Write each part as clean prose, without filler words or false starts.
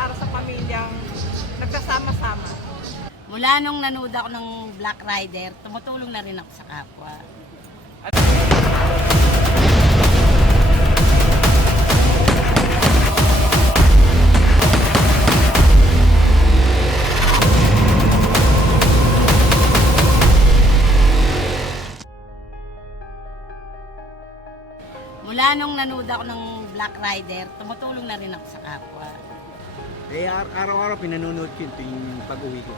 para sa pamilyang nagkasama-sama. Mula nung nanood ako ng Black Rider, tumutulong na rin ako sa kapwa. Mula nung nanood ako ng Black Rider, tumutulong na rin ako sa kapwa. Eh, araw-araw pinanonood ko yun tuwing pag-uwi ko.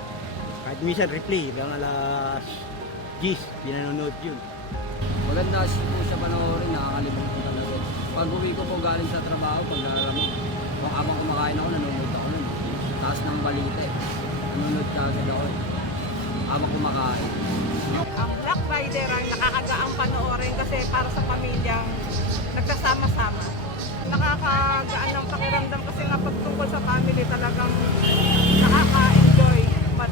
Kahit minsan replay, lang alas 10, pinanonood yun. Maganda po siya panoorin, nakakalimutan talaga. Pag-uwi ko po galing sa trabaho, pag nalalamog, kung habang kumakain ako, nanonood ako nun. Taas ng balita eh. Nanonood ka agad ako eh. Habang kumakain. Ang Black Rider ay nakakagaang panoorin kasi para sa pamilyang nagkasama-sama. Nakakagaan ng pakiramdam kasi nga pagtungkol sa family talagang nakaka-enjoy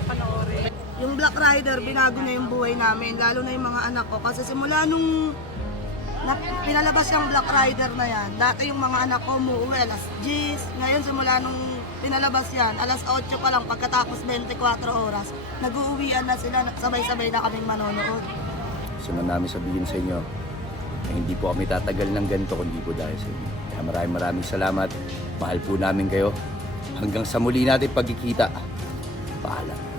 panoorin. Yung Black Rider, binago na yung buhay namin, lalo na yung mga anak ko. Kasi simula nung pinalabas yung Black Rider na yan, dati yung mga anak ko umuwi alas 10. Ngayon simula nung pinalabas yan, alas 8 pa lang pagkatapos 24 oras, nag-uuwian na sila, sabay-sabay na kaming manonood. Gusto na namin sabihin sa inyo na hindi po kami tatagal ng ganito kundi po dahil sa inyo. Kaya maraming salamat. Mahal po namin kayo. Hanggang sa muli natin pagkikita. Paalam.